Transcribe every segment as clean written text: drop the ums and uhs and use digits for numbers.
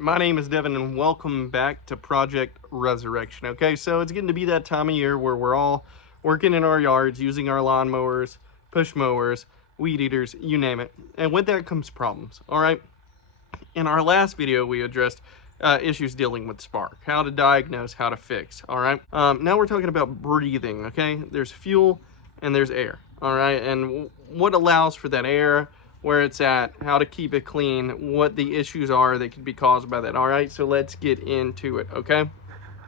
My name is Devin and welcome back to Project Resurrection. Okay, so it's getting to be that time of year where we're all working in our yards using our lawnmowers, push mowers, weed eaters, you name it. And with that comes problems, all right? In our last video, we addressed issues dealing with spark, how to diagnose, how to fix, all right? Now we're talking about breathing, okay? There's fuel and there's air, all right? And what allows for that air, where it's at, how to keep it clean, what the issues are that could be caused by that, all right? So let's get into it, okay?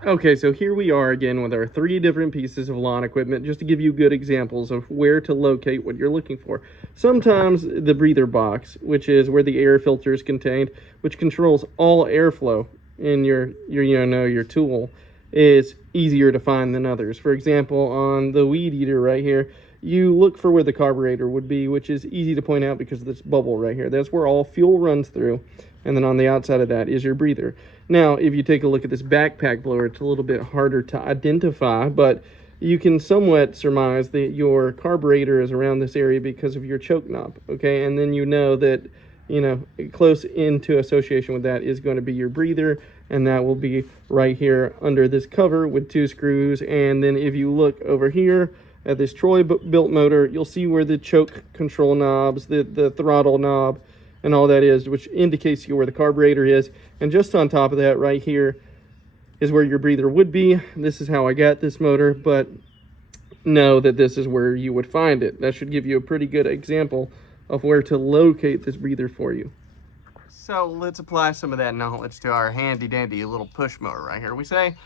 Okay, so here we are again with our 3 different pieces of lawn equipment, just to give you good examples of where to locate what you're looking for. Sometimes the breather box, which is where the air filter is contained, which controls all airflow in your tool, is easier to find than others. For example, on the weed eater right here, you look for where the carburetor would be, which is easy to point out because of this bubble right here. That's where all fuel runs through, and then on the outside of that is your breather. Now, if you take a look at this backpack blower, it's a little bit harder to identify, but you can somewhat surmise that your carburetor is around this area because of your choke knob, okay? And then you know that, close into association with that is going to be your breather, and that will be right here under this cover with 2 screws. And then if you look over here at this Troy built motor, you'll see where the choke control knobs, the throttle knob, and all that is, which indicates you where the carburetor is. And just on top of that right here is where your breather would be. This is how I got this motor, but know that this is where you would find it. That should give you a pretty good example of where to locate this breather for you. So let's apply some of that knowledge to our handy dandy little push mower right here. We say,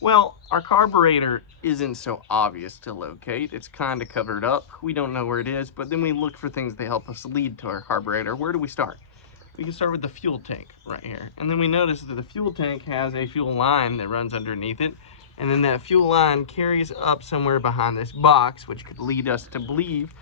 well, our carburetor isn't so obvious to locate. It's kind of covered up. We don't know where it is, but then we look for things that help us lead to our carburetor. Where do we start? We can start with the fuel tank right here. And then we notice that the fuel tank has a fuel line that runs underneath it. And then that fuel line carries up somewhere behind this box, which could lead us to believe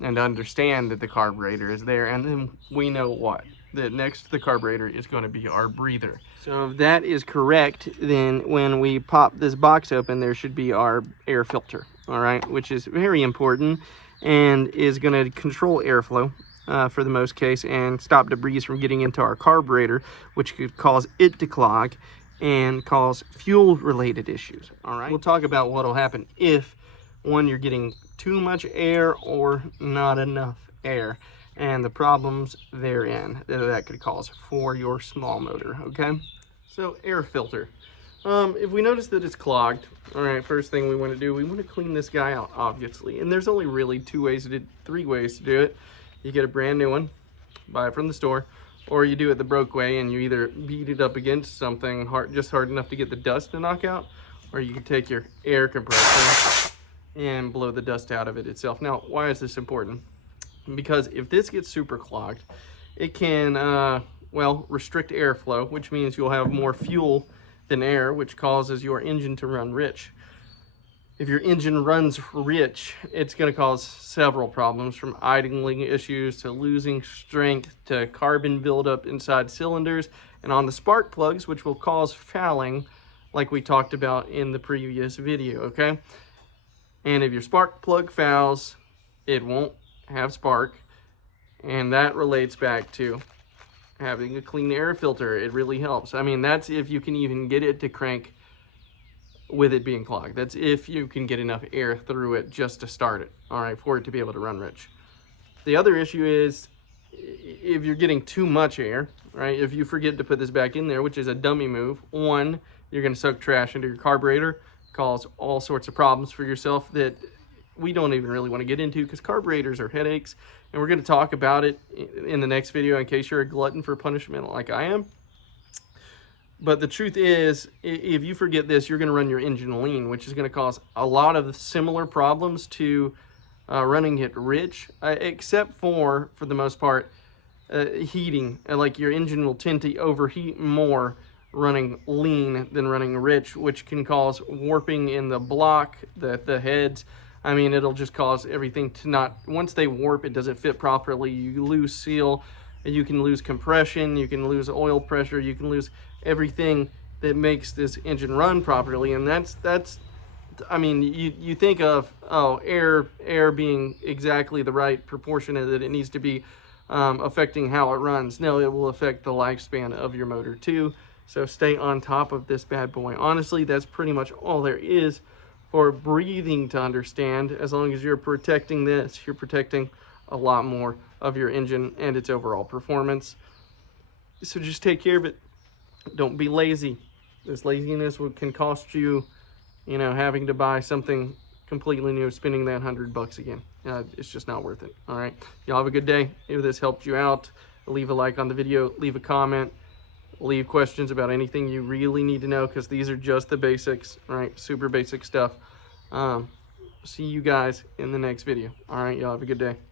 and understand that the carburetor is there. And then we know what? That next to the carburetor is going to be our breather. So if that is correct, then when we pop this box open, there should be our air filter, all right, which is very important and is going to control airflow for the most case and stop debris from getting into our carburetor, which could cause it to clog and cause fuel related issues. All right, we'll talk about what will happen if you're getting too much air or not enough air, and the problems therein that could cause for your small motor, okay? So air filter. If we notice that it's clogged, all right, first thing we want to do, we want to clean this guy out, obviously. And there's only really 3 ways to do it. You get a brand new one, buy it from the store, or you do it the broke way and you either beat it up against something hard enough to get the dust to knock out, or you can take your air compressor and blow the dust out of it itself. Now, why is this important? Because if this gets super clogged, it can, restrict airflow, which means you'll have more fuel than air, which causes your engine to run rich. If your engine runs rich, it's going to cause several problems, from idling issues to losing strength to carbon buildup inside cylinders and on the spark plugs, which will cause fouling, like we talked about in the previous video, okay? And if your spark plug fouls, it won't have spark, and that relates back to having a clean air filter. It really helps. I mean, that's if you can even get it to crank with it being clogged. That's if you can get enough air through it just to start it, all right, for it to be able to run rich. The other issue is if you're getting too much air, right? If you forget to put this back in there, which is a dummy move, one, you're going to suck trash into your carburetor, cause all sorts of problems for yourself that we don't even really want to get into, because carburetors are headaches, and we're going to talk about it in the next video in case you're a glutton for punishment like I am. But the truth is, if you forget this, you're going to run your engine lean, which is going to cause a lot of similar problems to running it rich, except for the most part, heating. Like your engine will tend to overheat more running lean than running rich, which can cause warping in the block, the heads. I mean, it'll just cause everything to not, once they warp, it doesn't fit properly. You lose seal, you can lose compression, you can lose oil pressure, you can lose everything that makes this engine run properly. And that's I mean, you think of, oh, air being exactly the right proportion that it needs to be affecting how it runs. No, it will affect the lifespan of your motor too. So stay on top of this bad boy. Honestly, that's pretty much all there is for breathing to understand. As long as you're protecting this, you're protecting a lot more of your engine and its overall performance. So just take care of it. Don't be lazy. This laziness can cost you, having to buy something completely new, spending that $100 again. It's just not worth it. All right, y'all have a good day. If this helped you out, leave a like on the video, leave a comment, leave questions about anything you really need to know, because these are just the basics. All right, super basic stuff. See you guys in the next video. All right, y'all have a good day.